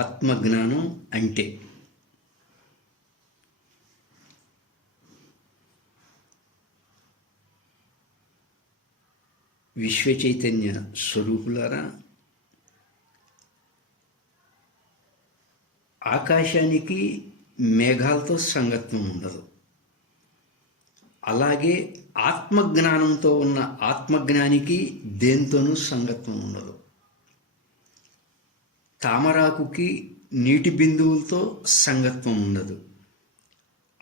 ఆత్మజ్ఞానం అంటే విశ్వచైతన్య స్వరూపులారా, ఆకాశానికి మేఘాలతో సంగత్వం ఉండదు. అలాగే ఆత్మజ్ఞానంతో ఉన్న ఆత్మజ్ఞానికి దేంతోనూ సంగత్వం ఉండదు. తామరాకుకి నీటి బిందువులతో సంగత్వం ఉండదు.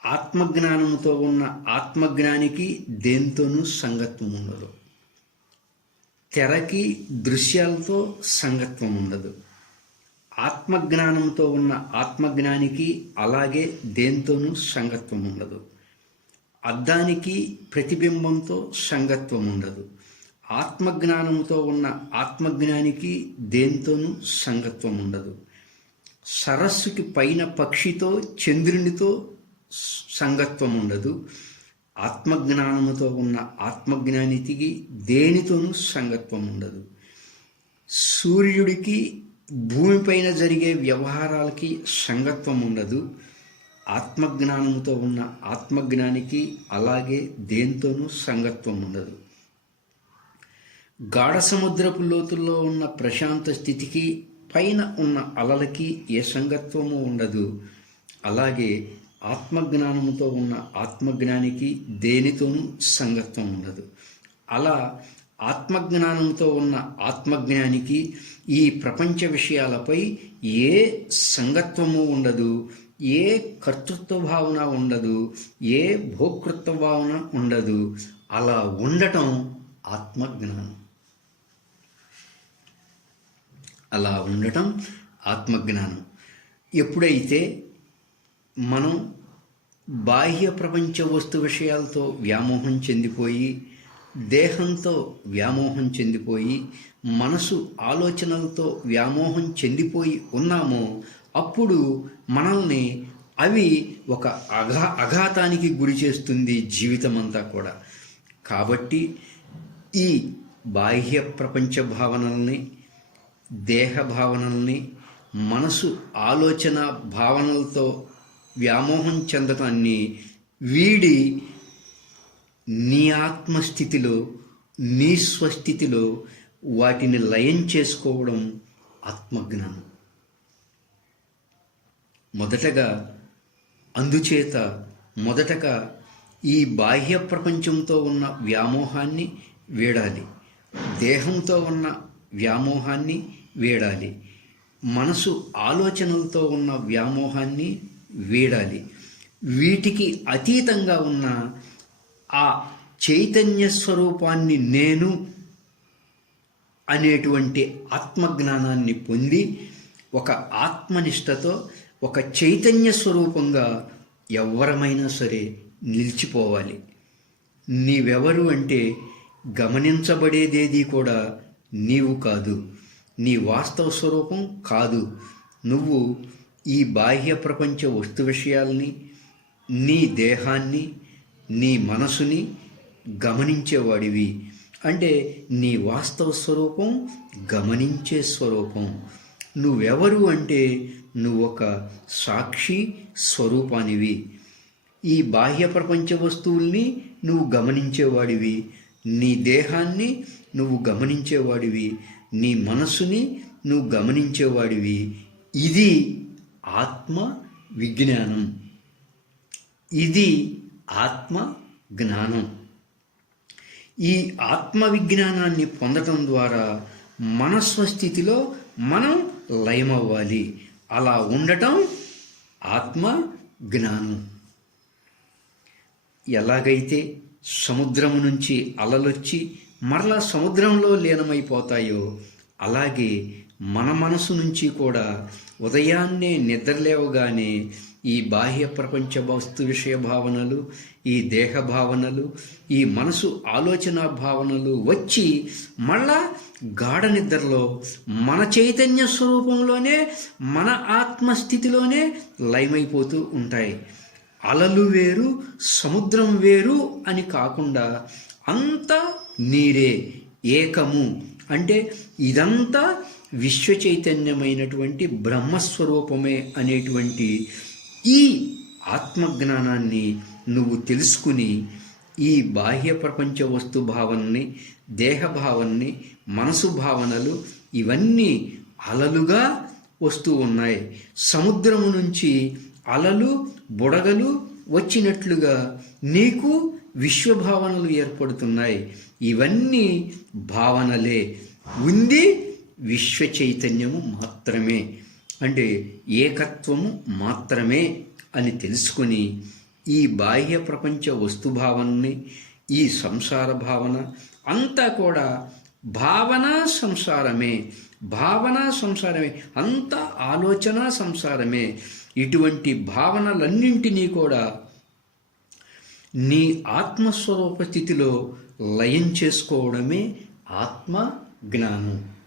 ఆత్మజ్ఞానంతో ఉన్న ఆత్మజ్ఞానికి దేంతోనూ సంగత్వం ఉండదు. తెరకి దృశ్యాలతో సంగత్వం ఉండదు. ఆత్మజ్ఞానంతో ఉన్న ఆత్మజ్ఞానికి అలాగే దేంతోనూ సంగత్వం ఉండదు. అద్దానికి ప్రతిబింబంతో సంగత్వం ఉండదు. ఆత్మజ్ఞానంతో ఉన్న ఆత్మజ్ఞానికి దేంతోనూ సంగత్వం ఉండదు. సరస్సుకి పైన పక్షితో చంద్రునితో సంగత్వం ఉండదు. ఆత్మజ్ఞానముతో ఉన్న ఆత్మజ్ఞానికి దేనితోనూ సంగత్వం ఉండదు. సూర్యుడికి భూమిపైన జరిగే వ్యవహారాలకి సంగత్వం ఉండదు. ఆత్మజ్ఞానంతో ఉన్న ఆత్మజ్ఞానికి అలాగే దేంతోనూ సంగత్వం ఉండదు. గాఢ సముద్రపు లోతుల్లో ఉన్న ప్రశాంత స్థితికి పైన ఉన్న అలలకి ఏ సంగత్వము ఉండదు. అలాగే ఆత్మజ్ఞానంతో ఉన్న ఆత్మజ్ఞానికి దేనితోనూ సంగత్వం ఉండదు. అలా ఆత్మజ్ఞానంతో ఉన్న ఆత్మజ్ఞానికి ఈ ప్రపంచ విషయాలపై ఏ సంగత్వము ఉండదు, ఏ కర్తృత్వ భావన ఉండదు, ఏ భోక్తృత్వ భావన ఉండదు. అలా ఉండటం ఆత్మజ్ఞానం. అలా ఉండటం ఆత్మజ్ఞానం. ఎప్పుడైతే మనం బాహ్య ప్రపంచ వస్తు విషయాలతో వ్యామోహం చెందిపోయి, దేహంతో వ్యామోహం చెందిపోయి, మనసు ఆలోచనలతో వ్యామోహం చెందిపోయి ఉన్నామో అప్పుడు మనల్ని అవి ఒక అఘాతానికి గురి చేస్తుంది జీవితం అంతా కూడా. కాబట్టి ఈ బాహ్య ప్రపంచ భావనల్ని, దేహ భావనల్ని, మనసు ఆలోచన భావనలతో వ్యామోహం చెందటాన్ని వీడి నీ ఆత్మస్థితిలో, నీ స్వస్థితిలో వాటిని లయం చేసుకోవడం ఆత్మజ్ఞానం. మొదటగా ఈ బాహ్య ప్రపంచంతో ఉన్న వ్యామోహాన్ని వీడాలి. దేహంతో ఉన్న వ్యామోహాన్ని వీడాలి. మనసు ఆలోచనలతో ఉన్న వ్యామోహాన్ని వీడాలి. వీటికి అతీతంగా ఉన్న ఆ చైతన్య స్వరూపాన్ని నేను అనేటువంటి ఆత్మజ్ఞానాన్ని పొంది ఒక ఆత్మనిష్టతో ఒక చైతన్య స్వరూపంగా ఎవరమైనా సరే నిలిచిపోవాలి. నీవెవరు అంటే గమనించబడేదేది కూడా నీవు కాదు, నీ వాస్తవ స్వరూపం కాదు. నువ్వు ఈ బాహ్య ప్రపంచ వస్తు విషయాల్ని, నీ దేహాన్ని, నీ మనసుని గమనించేవాడివి. అంటే నీ వాస్తవ స్వరూపం గమనించే స్వరూపం. నువ్వెవరు అంటే నువ్వు ఒక సాక్షి స్వరూపానివి. ఈ బాహ్య ప్రపంచ వస్తువుల్ని నువ్వు గమనించేవాడివి, నీ దేహాన్ని నువ్వు గమనించేవాడివి, నీ మనసుని నువ్వు గమనించేవాడివి. ఇది ఆత్మ విజ్ఞానం. ఇది ఆత్మ జ్ఞానం. ఈ ఆత్మ విజ్ఞానాన్ని పొందటం ద్వారా మన స్వస్థితిలో మనం లయమవ్వాలి. అలా ఉండటం ఆత్మ జ్ఞానం. ఎలాగైతే సముద్రము నుంచి అలలొచ్చి మరలా సముద్రంలో లీనమైపోతాయో అలాగే మన మనసు నుంచి కూడా ఉదయాన్నే నిద్రలేవగానే ఈ బాహ్య ప్రపంచ వస్తు విషయ భావనలు, ఈ దేహ భావనలు, ఈ మనసు ఆలోచన భావనలు వచ్చి మళ్ళా గాఢ నిద్రలో మన చైతన్య స్వరూపంలోనే, మన ఆత్మస్థితిలోనే లయమైపోతూ ఉంటాయి. అలలు వేరు, సముద్రం వేరు అని కాకుండా అంతా నీరే, ఏకము. అంటే ఇదంతా విశ్వ చైతన్యమైనటువంటి బ్రహ్మస్వరూపమే అనేటువంటి ఈ ఆత్మజ్ఞానాన్ని నువ్వు తెలుసుకుని ఈ బాహ్య ప్రపంచ వస్తు భావనని, దేహ భావనని, మనసు భావనలు ఇవన్నీ అలలుగా వస్తూ ఉన్నాయి. సముద్రము నుంచి అలలు బుడగలు వచ్చినట్లుగా నీకు విశ్వభావనలు ఏర్పడుతున్నాయి. ఇవన్నీ భావనలే, ఉంది విశ్వ చైతన్యము మాత్రమే, అంటే ఏకత్వము మాత్రమే అని తెలుసుకొని ఈ బాహ్య ప్రపంచ వస్తుభావనని, ఈ సంసార భావన అంతా కూడా భావన సంసారమే, అంతా ఆలోచన సంసారమే. ఇటువంటి భావనలన్నింటినీ కూడా నీ ఆత్మస్వరూప స్థితిలో లయం చేసుకోవడమే ఆత్మ జ్ఞానం.